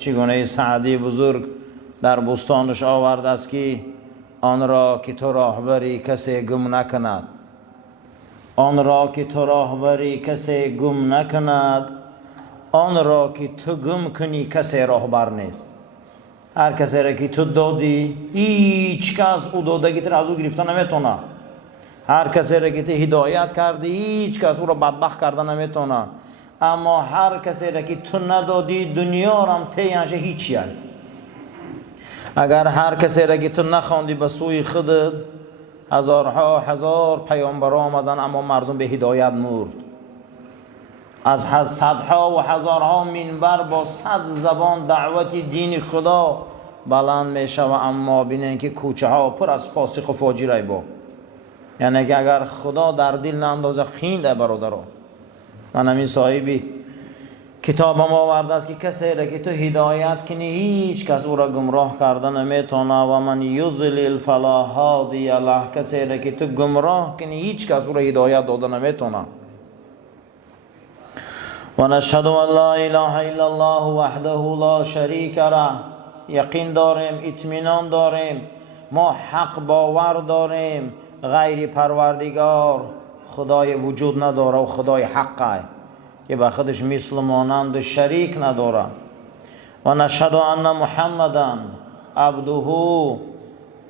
چگونه سعدی بزرگ در بستانش آورده است که آن را که تو راهبری کسی گم نکند، آن را که تو راهبری کسی گم نکند، آن را که تو گم کنی کسی راهبر نیست. هر کسی را که تو دادی هیچ کس او دادگیت را از او گرفتن نمیتونه. هر کسی را که تو هدایت کردی هیچ کس او را بدبخت کردن نمیتونه. اما هر کسی را که تو ندادی دنیا را هم تیانش هیچی هست. اگر هر کسی را که تو نخواندی به سوی خودت، هزارها هزار پیامبر آمدن اما مردم به هدایت مرد. از صدها و هزارها منبر با 100 زبان دعوت دین خدا بلند می شود، اما بینن که کوچه ها پر از فاسق و فاجر با. یعنی که اگر خدا در دل ناندازه خینده برادرها. من همین صاحبی کتابم آورده است که کسی را که تو هدایت کنی هیچ کس او را گمراه کردن نمیتونه. و من یضلل فلا هادی له، کسی را که تو گمراه کنی هیچ کس او را هدایت دادن نمیتونه. و نشهد ان لا اله الا الله وحده لا شریک له، یقین داریم، اطمینان داریم، ما حق باور داریم غیر پروردگار خدای وجود نداره و خدای حقه که به خودش مثل مانند و شریک نداره. و نشهد ان محمدا عبده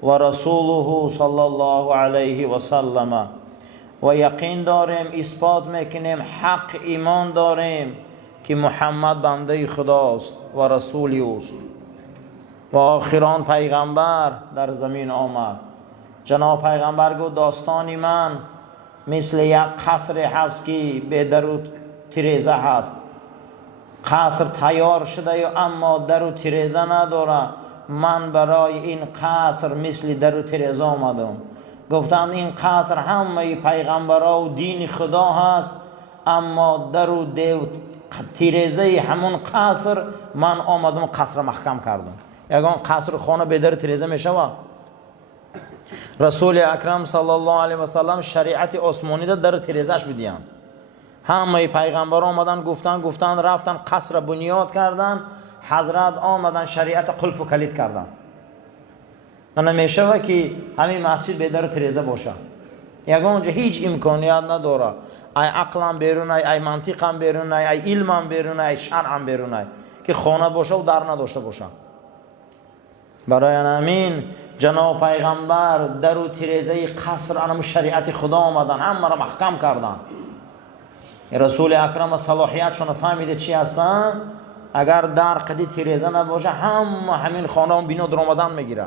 و رسوله صلی الله علیه و سلم، و یقین داریم، اثبات میکنیم، حق ایمان داریم که محمد بنده خداست و رسولی اوست و آخران پیغمبر در زمین آمد. جناب پیغمبر گفت داستانی من مثل یک قصر هست که به در و تیریزه هست. قصر تیار شده اما در و تیریزه نداره. من برای این قصر مثل در و تیریزه آمدم. گفتند این قصر همه پیغمبرها و دین خدا هست، اما در و تیریزه همون قصر من آمدم و قصر محکم کردم. یگان قصر خانه به در تیریزه می شود. رسول اکرم صلی الله علیه و سلم شریعت آسمانی در تیریزش بدیان. همه پیغمبر آمدن گفتن رفتن قصر بنیاد کردن، حضرت آمدن شریعت قلف و کلید کردن. نمیشه که همین مسجد به در تیریزه باشه. یگانجا هیچ امکانیت نداره. ای عقلم بیرون ای منطقم بیرون ای علمم بیرون ای شرعم بیرون که خانه باشه و در نداشته باشه. برای همین جناب پیغمبر در و تیریزه قصر انم شریعت خدا آمدن، همه را محکم کردن. رسول اکرم صلاحیتشون فهمیده چی هستن؟ اگر در قدی تیریزه نباشه همین خانه هم بینو در آمدن میگیره،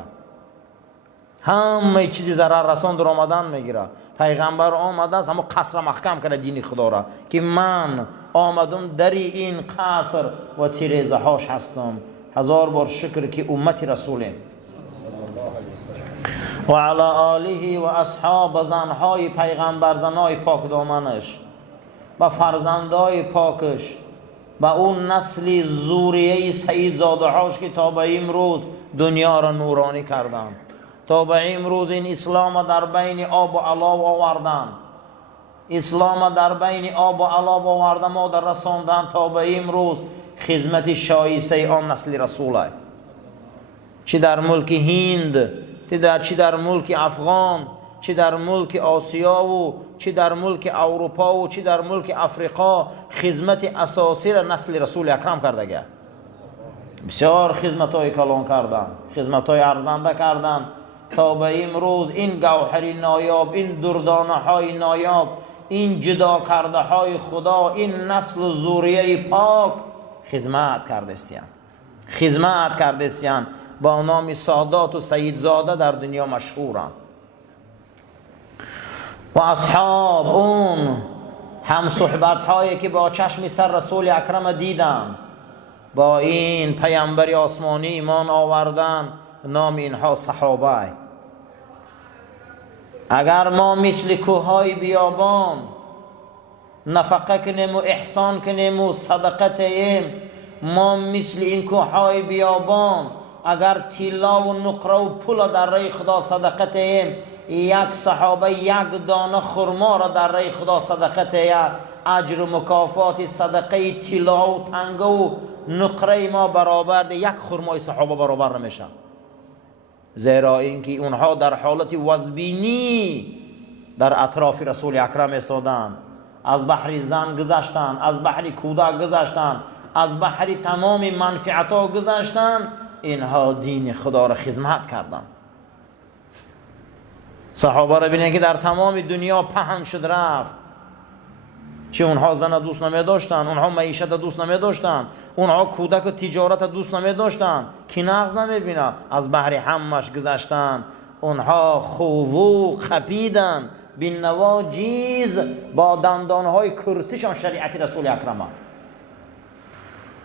همه چیزی ضرر رسان در آمدن میگیره. پیغمبر آمده است اما قصر محکم کرده دین خدا را که من آمدم در این قصر و تیریزه هاش هستم. هزار بار شکر که امتی رسولیم. و علی آله و اصحاب زنهای پیغمبر، زنهای پاک دامنش و فرزندای پاکش و اون نسل زوریه سید زاده هاش که تا به امروز دنیا را نورانی کردن، تا به امروز این اسلام در بین آب و علاب آوردن، اسلام در بین آب و علاب آوردن ما در رساندن تا به امروز خدمت شایسته آن نسل رسول است. چه در ملک هند، چه در ملک افغان، چه در ملک آسیا و چه در ملک اروپا و چه در ملک افریقا خدمت اساسی را نسل رسول اکرم کرده. بسیار خدمت‌های کلان کردن، خدمت‌های ارزنده کردن تا به امروز این گوهر نایاب، این دردانه‌های نایاب، این جدا کرده های خدا، این نسل ذریه پاک خدمت کرده استیان با نام سادات و سیدزاده در دنیا مشهورند. و اصحاب اون هم صحبت هایی که با چشم سر رسول اکرم دیدن، با این پیامبر آسمانی ایمان آوردن، نام اینها صحابه. اگر ما مثل کوههای بیابان نفقه کنیم و احسان کنیم و صدقه تهیم، ما مثل این کوههای بیابان اگر طلا و نقره و پول در راه خدا صدقه تهیم، یک صحابه یک دانه خرما را در راه خدا صدقه تهیه، اجر و مکافات صدقه طلا و تنگه و نقره ما برابر یک خرمای صحابه برابر نمیشه. زیرا اینکه اونها در حالت وزبینی در اطراف رسول اکرم ایستادند، از بحر زن گذشتن، از بحر کودک گذشتن، از بحر تمام منفعت ها گذشتن، اینها دین خدا را خدمت کردند. صحابه را ببینید که در تمام دنیا پهن شد رفت. چه اونها زن دوست نمی داشتن، اونها معیشت دوست نمی داشتن، اونها کودک و تجارت دوست نمی داشتن، کی نغز نمی بینه، از بحر همش گذشتن. اونها خوو خپیدن بین نواجیز با دندانهای کرسیشان شریعت رسول اکرم.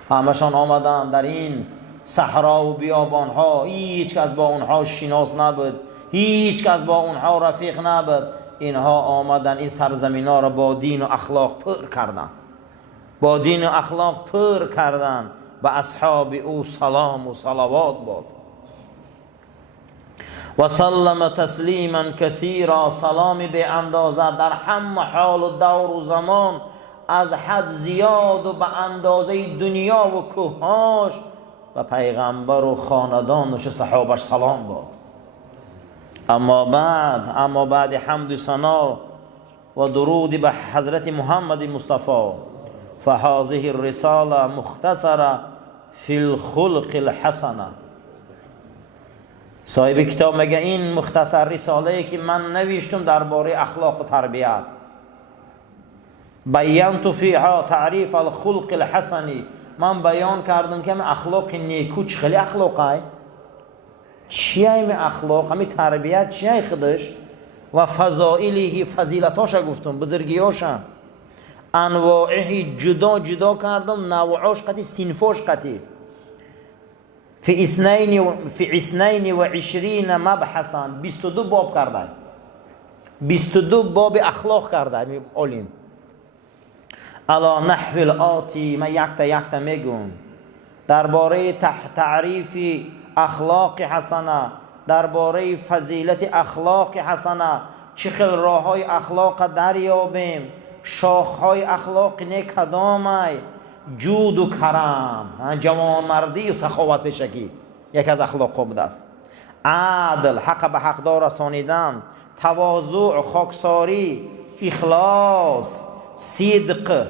همشان آمدن در این صحرا و بیابانها، هیچ کس با اونها شناس نبود، هیچ کس با اونها رفیق نبود. اینها آمدن این سرزمین ها را با دین و اخلاق پر کردن، با دین و اخلاق پر کردن. به اصحاب او سلام و صلوات باد. و سلم تسلیما کثیرا، سلامی به اندازه در همه حال و دور و زمان، از حد زیاد و به اندازه دنیا و کوهاش، و پیغمبر و خاندانش و صحابش سلام باد. اما بعد حمد و ثنا و درود به حضرت محمد مصطفی، فهذه الرساله مختصره فی الخلق الحسنه. صاحب کتاب میگه این مختصر رساله ای که من نوشتم درباره اخلاق و تربیت. بیانت فیها تعریف الخلق الحسنی، من بیان کردم که اخلاق نیکو چه خیلی اخلاقه، چیه این اخلاق، همین تربیت چیه خودش، و فضائله، فضیلتاش گفتم، بزرگیاش، انواعه جدا جدا کردم، نوعاش قطعی، صنفاش قطعی. فی 22 مبحثا، 22 باب کرده، 22 باب اخلاق کرده علم. علی نحو الآتی، من یک تا میگم درباره تعریف اخلاق حسنه، درباره فضیلت اخلاق حسنه، چه خیل راه های اخلاق دریابیم، شاخ های اخلاق نه کدامه، جود و کرم، جوانمردی و سخاوت بشکی یک از اخلاق خوب است. عدل، حق به حقدار رسانیدن، تواضع، خاکساری، اخلاص، صدق،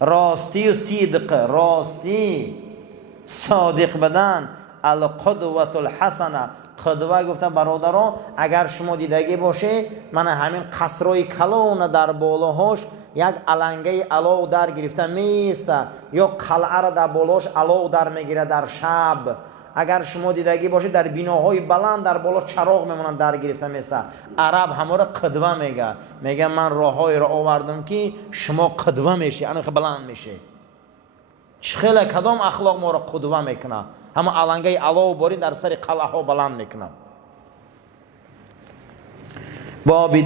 راستی و صدق، راستی، صادق بدن، القدوة الحسنه. قدوه گفتم برادران، اگر شما دیدگی باشه، من همین قصرهای کلون در بالاهاش یک علنگه علاو در گرفته میسته، یا قلعه را در بالاش علاو در میگیره در شب. اگر شما دیدگی باشه در بیناهای بلند در بالا چراغ میمونن در گرفته میسته. عرب همه را قدوه میگه من راههای را آوردم که شما قدوه میشی، یعنی بلند میشه. خیلی کدام اخلاق ما را قدوه میکنه، همه علنگه علاو باری در سر قلعه ها بلند میکنه. باب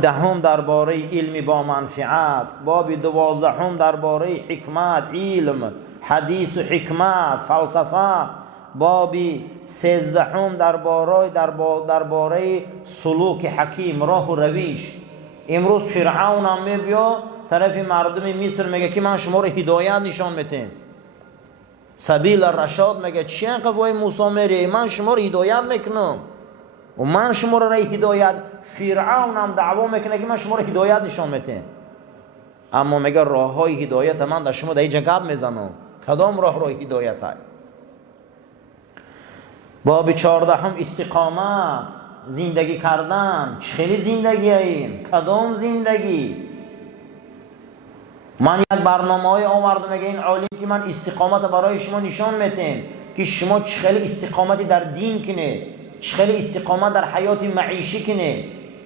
دهم درباره علم با منفعت، باب 12 درباره حکمت، علم، حدیث و حکمت، فلسفه، باب 13 درباره سلوک حکیم، راه و رویش. امروز فرعون هم میبیا طرف مردم مصر میگه که من شما رو هدایت نشان میتیم، سبیل الرشاد، میگه چی انقوای موسی میری، من شما رو هدایت میکنم و من شما رو هدایت. فرعون هم دعوا میکنه که من شما رو هدایت نشان میتیم، اما میگه راه های هدایت من در شما در اینجا گپ میزنم، کدام راه هدایت های. باب 14 استقامت، زندگی کردن. خیلی زندگی این، کدام زندگی؟ من یک برنامه های آوردم، میگه این عالم که من استقامت برای شما نشان میتیم که شما چخیلی استقامتی در دین کنه، چخیلی استقامت در حیات معیشی کنه،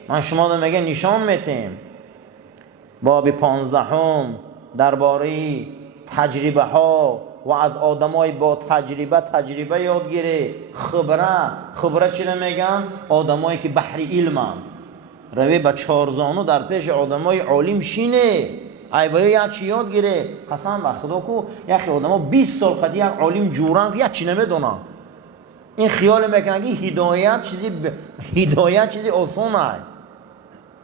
من شما رو میگه نشان میتیم. باب 15 درباره تجربه ها و از آدمای با تجربه یادگیری، خبره چی میگن؟ آدمایی که بحر علمن، روی به 4 زانو در پیش آدمای عالم شینه، ایوه یک چی یاد گیره. قسم به خدا کو یک آدم ها 20 سال قدی یک عالم جورن یک چی نمیدونن، این خیال میکنن که هدایت چیزی آسان است.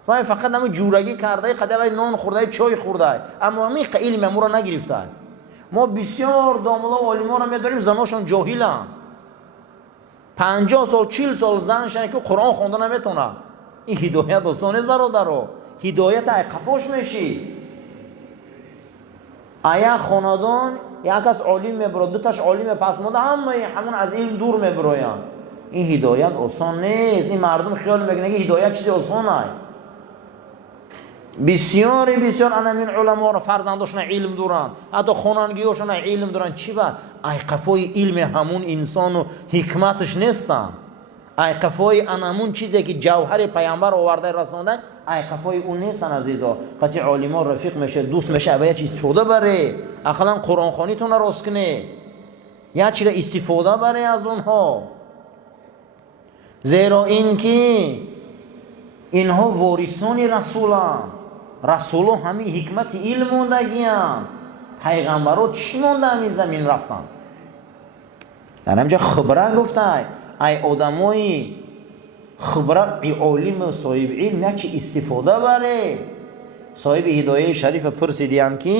و فقط همون جورگی کرده، قدر نان خورده، چای خورده، اما همین علم امور را نگرفته. ما بسیار داملا و عالما را میدونیم زناشون جاهلن، 50 سال 40 سال زنشن که قرآن خونده نمیتونه. این هدایت آسان نیست برادرو. هدایت ای قفاش میشی. ایا خاندان یک از عالم میبره، دوتاش عالم پس مونده، همون از این دور میبروین. این هدایت آسان نیست. این مردم خیال میکنن که هدایت چیزی آسانه. بسیار انامین علما را فرزنداشون علم دارن، حتی خانانگیاشون علم دارن. چی با ای قفای علم همون انسان و حکمتش نیستن. ای قفای انامون چیزی که جوهر پیامبر آورده رسانده، ای قفای اون نیستن عزیزا. قطعی علما رفیق میشه، دوست میشه، اولی چی استفاده بره، اخلا قرآن خوانیتون را راست کنه، یا چی را استفاده بره از اونها. زیرا اینکه اینها وارثان رسولان. رسول ها همین حکمت علم موندگیان. پیغمبر ها چی مونده همین زمین رفتن؟ در همینجا خبره گفته ای آدمای خبره، ای عالم صاحب علم یا چی استفاده بره. صاحب هدایه شریف پرسیدیم که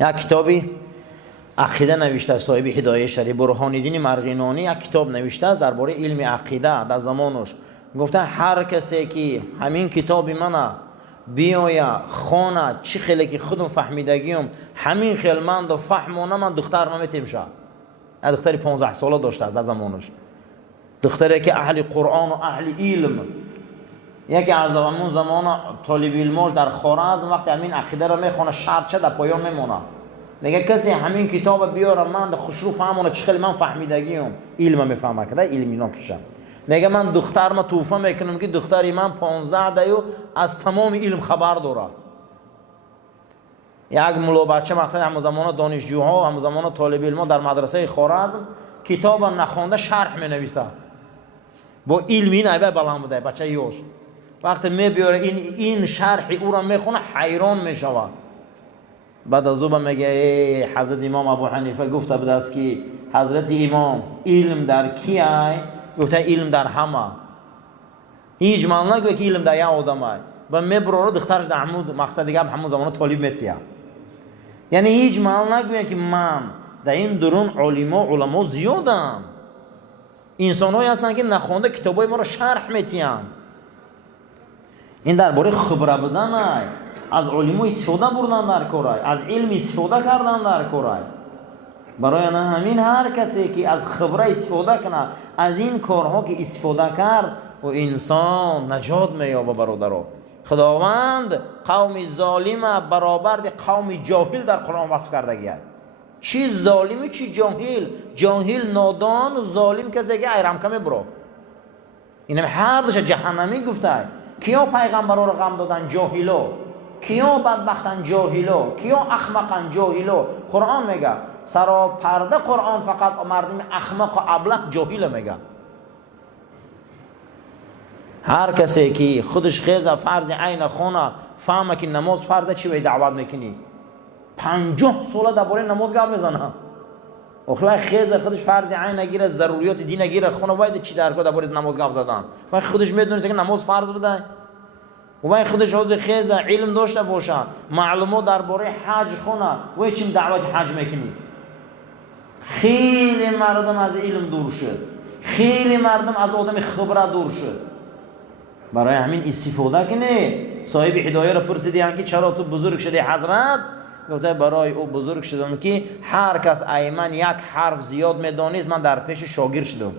یک کتابی عقیده نوشته. صاحب هدایه شریف برهان الدین مرغینانی یک کتاب نوشته است درباره علم عقیده در زمانش. گفته هر کسی که همین کتابی منه بیایا خانه چی خیلی که خودم فهمیدگیم همین خیلی من دو فهمونه، من دختر نمیتیم شه. دختری 15 ساله داشته است در زمانش، دختری که اهل قرآن و اهل علم. یکی از همون زمان طالب علماش در خوارزم وقتی همین عقیده را میخونه شرط شد در پایان میمونه. میگه کسی همین کتاب بیاره من خوشرو فهمونه چی خیلی من فهمیدگیم علم میفهمه که علمی نکشم. میگه من دختر ما توفه میکنم که دختری من 15 دیو از تمام علم خبر داره. یک ملا بچه مقصد همون زمان دانشجوها و همون زمان طالب علما در مدرسه خوارزم کتاب نخونده شرح می نویسه با علم. این ایوه بلند بوده بچه یوش. وقتی میبیاره این شرح او را میخونه حیران میشوه. بعد از او میگه حضرت امام ابو حنیفه گفته بود است که حضرت امام علم در کیه؟ گفته علم در همه. هیچ معنی نگوه که علم در یک آدم های و میبراره دخترش در عمود مقصد دیگه همون زمان طالب میتیه. یعنی هیچ معنی نگوه که من در این درون علما زیادم. انسان هایی هستن که نخونده کتابای ما را شرح میتیان. این درباره خبره بدن های از علما استفاده بردن در کارای، از علم استفاده کردن در کارای. برای همین هر کسی که از خبره استفاده کنه، از این کارها که استفاده کرد و انسان نجات مییابه. برادرها خداوند قوم ظالم برابر قوم جاهل در قرآن وصف کرده گیه. چی ظالمی چی جاهل؟ جاهل نادان و ظالم کسی که ایرم کمی برو. اینم هر دوش جهنمی گفته. کیا پیغمبرها رو غم دادن؟ جاهلا. کیا بدبختن؟ جاهلا. کیا احمقن؟ جاهلا. قرآن میگه سرا پرده قرآن فقط مردم احمق و ابله جاهل میگه. هر کسی که خودش خیزه فرض عین خونه فهمه که نماز فرضه چی وی دعوت میکنی 50 ساله درباره نماز گپ میزنه. آخه خیزه خودش فرض عین نگیره، ضروریات دین نگیره، خونه باید چی درباره نماز گپ زدن. و خودش میدونه که نماز فرض بده. و خودش حوض خیزه علم داشته باشه، معلومات درباره حج خونه و چی دعوت حج میکنی. خیلی مردم از علم دور شد، خیلی مردم از آدم خبره دور شد. برای همین استفاده کنه. صاحب هدایه را پرسیدن که چرا تو بزرگ شدی حضرت؟ گفته برای او بزرگ شدم که هر کس ایمن یک حرف زیاد میدانست من در پیش شاگرد شدم.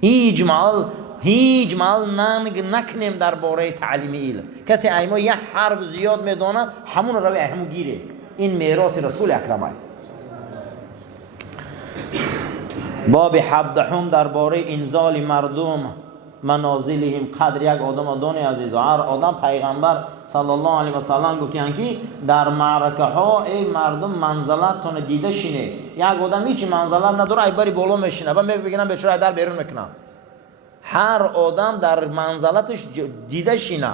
هیچ مال ننگ نکنیم درباره تعلیم علم. کسی ایما یک حرف زیاد میدانه همون روی همون گیره. این میراث رسول اکرمه. باب 17 درباره انزال مردم منازلهم قدر یک آدم دانی عزیز. هر آدم پیغمبر صلی الله علیه و سلم گفتن که در معرکه ها ای مردم منزلتتون دیده شینه. یک آدم هیچ منزلت نداره ای بری بالا میشینه و میگن بیچاره در بیرون میکنن. هر آدم در منزلتش دیده شینه،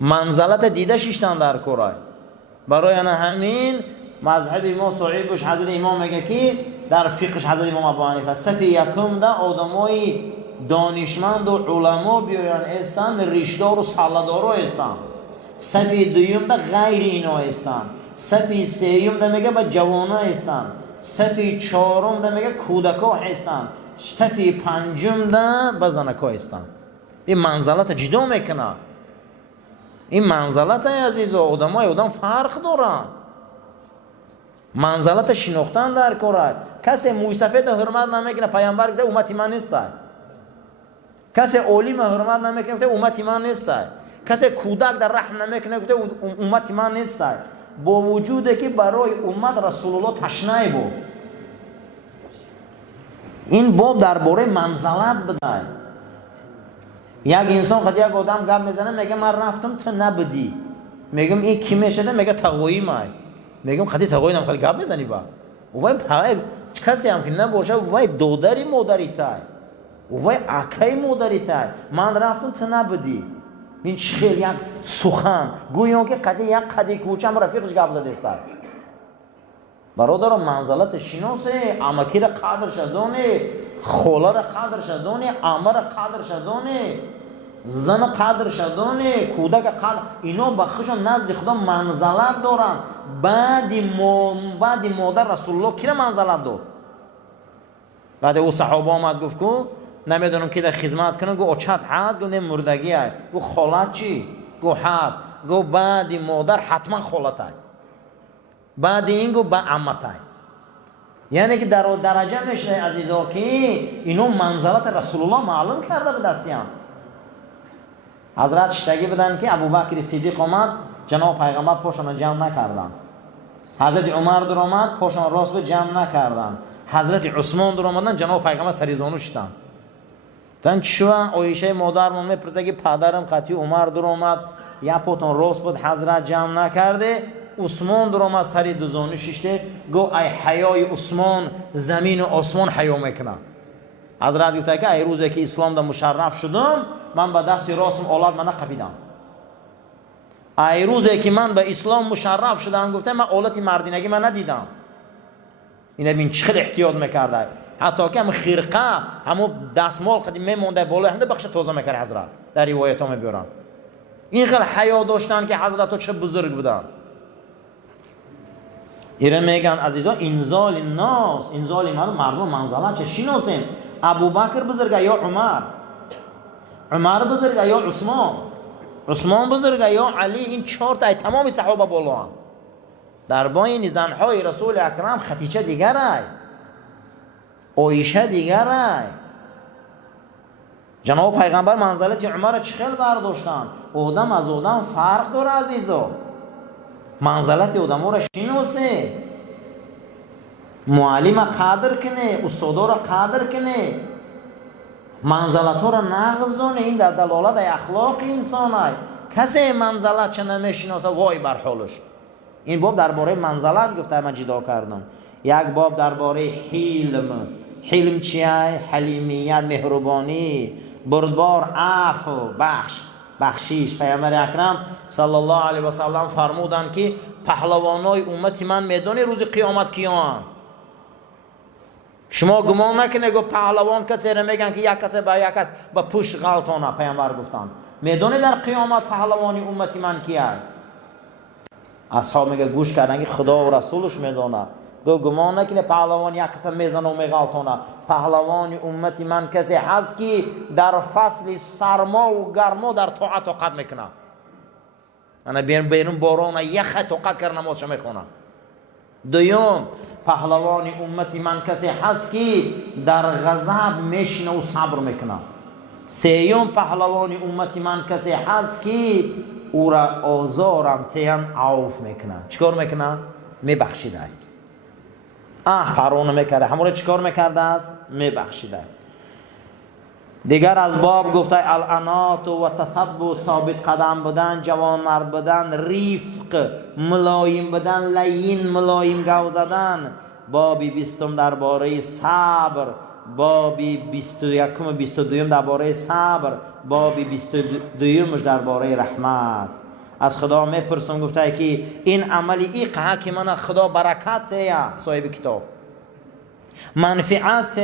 منزلت دیده شیشتن در کورای. برای همین مذهب ما صحیحش حضرت امام میگه که در فقهش حضرت امام ابو حنیفه صف یکم ده آدمای دانشمند و علما بیاین استن ریشدار و سالدارا استن. صفی دویم ده غیر اینا استن. صفی سیوم ده میگه با جوانا هستن. صفی چهارم ده میگه کودکا هستن. صفی پنجم ده با زنکا هستن. این منزلت جدا میکنه. این منزلت عزیزا آدمای آدم فرق دارن. منزلت شناختن در کاره. کسی موی سفید حرمت نمیکنه پیامبر گفته امتی من نیست. کسی عالم حرمت نمیکنه گفته امتی من نیست. کسی کودک در رحم نمیکنه گفته امتی من نیست. با وجوده که برای امت رسول الله تشنه بود. این باب درباره منزلت بده. یک انسان خود یک آدم گپ میزنه میگه من رفتم تو نبودی. میگم این کی میشه؟ میگه تقوی مای. میگم خودی تقوی نم خالی گپ میزنی با. وای پای کسی هم که نباشه وای دودری مادری تای. وای اکای مادری تای. من رفتم تو نبودی. این خیلی یک سخن گویان که قدی یک قدی کوچم رفیقش گپ زده است. برادر منزلت شناسه، امکی را قدر شدونه، خولا را قدر شدونه، امر را قدر شدونه، زن قدر شدونه، کودک قدر. اینا بخشون نزد خدا منزلت دارن. بعد مادر رسول الله کی را منزلت داد؟ بعد او صحابه آمد گفت کو نمیدونم کی در خدمت کنه، گو اچت هست، گو نه مردگی است، گو خالت چی؟ گو هست، گو بعد مادر حتما خالت است، بعد این گو با عمت است. یعنی که در درجه میشه عزیزا که اینو منزلت رسول الله معلوم کرده به دستیان. حضرت شتگی بدن که ابوبکر صدیق آمد جناب پیغمبر پاشون جمع نکردن. حضرت عمر در آمد پاشون راست به جمع نکردن. حضرت عثمان در آمدن جناب پیغمبر سریزانو شدن. تن چوا عایشه مادر من میپرسه که پدرم قطعی عمر در آمد یا پاتون راست بود حضرت جمع نکرده. عثمان در آمد سری دوزانو ششته. گو ای حیای عثمان زمین و آسمان حیا میکنه. حضرت گفته که ای روزی که اسلام دا مشرف شدم من با دست راستم اولاد من نقبیدم. ای روزی که من به اسلام مشرف شدم گفته من اولاد مردینگی من ندیدم. اینا ببین چقدر احتیاط میکرده. حتی که هم خرقه همو دستمال قدیم میمونده بالا هم بخش توزه میکرد حضرت در روایت ها میبرن. این خیلی حیا داشتن که حضرت ها چه بزرگ بودن. ایره میگن عزیزان انزال الناس، انزال مردم منزلت چه شناسیم. ابوبکر بزرگه یا عمر، عمر بزرگه یا عثمان، عثمان بزرگه یا علی. این چهار تا تمام صحابه بالا هم. در بین زنهای رسول اکرم خدیجه دیگره، عایشه دیگره. جناب پیغمبر منزلت عمر چخیل برداشتن. آدم از آدم فرق داره عزیزا. منزلت آدم ها را شناسه، معلم قدر کنه، استادا را قدر کنه، منزلت ها را نقض دانه. این در دلالت اخلاق انسان های. کسی منزلت چه نمیشناسه وای بر حالش. این باب درباره منزلت گفته من جدا کردم. یک باب درباره حلم. حلم چیه؟ حلیمیت، مهربانی، بردبار، عفو، بخشش. پیامبر اکرم صلی الله علیه و سلم فرمودند که پهلوانای امت من میدونی روز قیامت کیان؟ شما گمان نکنید گفت پهلوان کسی را میگن که یک کسی با یک کس با پشت غلطانه. پیامبر گفتند میدونی در قیامت پهلوانی امت من کیه؟ اصحاب میگه گوش کردن که خدا و رسولش میدونه. گمان نکنه پهلوان یک کسی میزنه و میغلطونه. پهلوان امت من کسی هست که در فصل سرما و گرما در طاعت و قد میکنه. انا بیرون باران یخ طاقت کر نمازش میخونه. دوم پهلوان امت من کسی هست که در غضب میشنه و صبر میکنه. سیوم پهلوان امت من کسی هست که او را آزارم تیان عوف میکنه. چیکار میکنه؟ میبخشیده. پرونه میکرده. همون را چیکار میکرده است؟ میبخشیده. دیگر از باب گفته الانات و تثبت، ثابت قدم بودن، جوان مرد بودن، رفق، ملایم بودن، لین ملایم گو زدن. بابی 20 درباره صبر، بابی 21 و 22 درباره صبر، بابی 22 درباره رحمت. از خدا میپرسم گفته که این عملی ای که من خدا برکت یا صاحب کتاب منفعت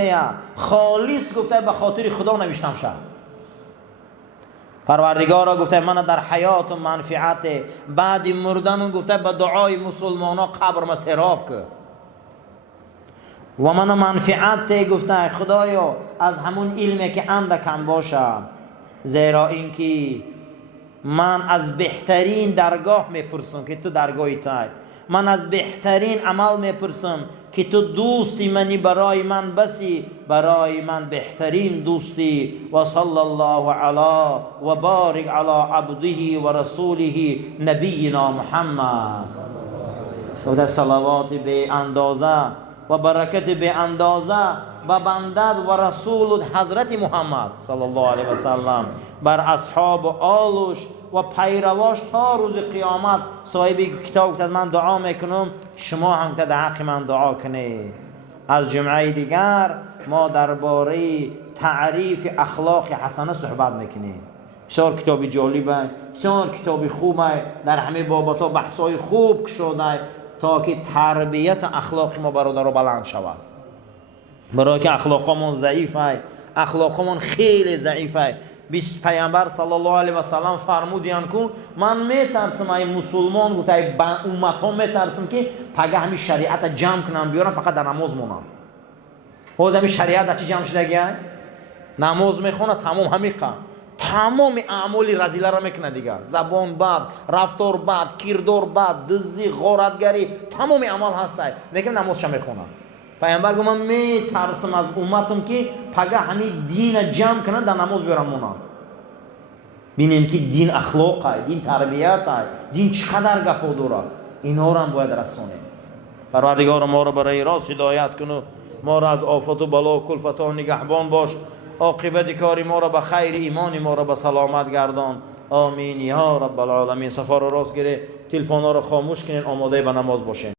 خالص گفته به خاطر خدا نوشتم شد. پروردگار گفته من در حیات و منفعت، بعد مردن گفته به دعای مسلمان ها قبر ما سراب که و من منفعت گفته خدایا از همون علمی که اندکم باشه، زیرا اینکه من از بهترین درگاه میپرسم که تو درگاهی تای، من از بهترین عمل میپرسم که تو دوستی منی، برای من بسی، برای من بهترین دوستی. و صلی الله علی و بارک علی عبده و رسوله نبینا محمد. و صلوات به اندازه و برکت به اندازه به بندد و رسول حضرت محمد صلی الله علیه و سلم، بر اصحاب و آلش و پیرواش تا روز قیامت. صاحب کتاب گفت از من دعا میکنم شما هم در حق من دعا کنید. از جمعه دیگر ما درباره تعریف اخلاق حسنه صحبت میکنیم. بسیار کتابی جالبه، بسیار کتابی خوبه، در همه بابتا بحثای خوب شده تا که تربیت اخلاق ما برادر بلند شود. برای که اخلاقمون ضعیفه، اخلاقمون خیلی ضعیفه. پیامبر صلی الله علیه و سلم فرمودیان که من میترسم ای مسلمان گفت ای امتام میترسم که پگه همین شریعت جمع کنم بیارم فقط در نماز مونم. خود همین شریعت در چی جمع شده؟ نماز میخونه تمام همین تمام اعمال رذیله را میکنه دیگه، زبان بد، رفتار بد، کردار بد، دزدی، غارتگری، تمام اعمال هست لیکن نمازش میخونه. پیامبر گفت من میترسم از امتم که پگه همین دین جمع کنه در نماز بیارم مونم. ببینید که دین اخلاق، دین تربیت، دین چقدر گپا داره، اینا رو هم باید رسونیم. پروردگار ما رو برای راست هدایت کنه، ما را از آفات و بلا و کلفت ها نگهبان باش، عاقبت کاری ما را به خیر، ایمان ما را به سلامت گردان. آمین یا رب العالمین. صفا رو راست گیره، تلفن ها رو خاموش کنین، آماده به نماز باشین.